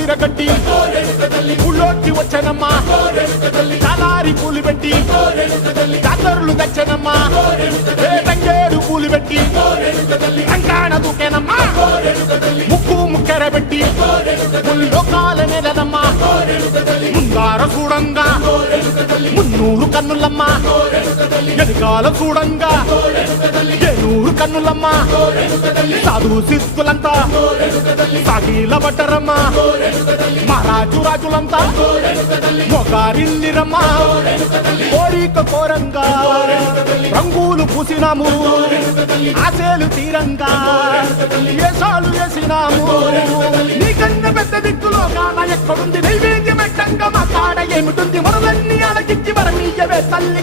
విరగట్టి ఊళ్ళోకి వచ్చనమ్మా చాలారి పూలు పెట్టి జాతరులు తెచ్చనమ్మా తంగేడు పూలు పెట్టి రంగాణ దూకేనమ్మా ముక్కు ముక్కెర పెట్టి ముల్లోకాల నెలనమ్మా ముందార చూడంగా మున్నూరు కన్నులమ్మా ఎనకాల చూడంగా ఏనూరు కన్నులమ్మా సాధు సిద్ధులంతా సాగిల పట్టరమ్మా మహారాజు రాజులంతా మొగారిల్లిరమ్మా కోరిక కోరంగా రంగులు పూసినాము ఆశలు తీరంగా ఏసాలు వేసినాము నీకన్నా పెద్ద దిక్కులో కాన ఎక్కడుంది నైవేద్యం పెట్టంగా మా కాడ ఏమిటుంది మనలన్నీ అలకించి మరమీయవే తల్లి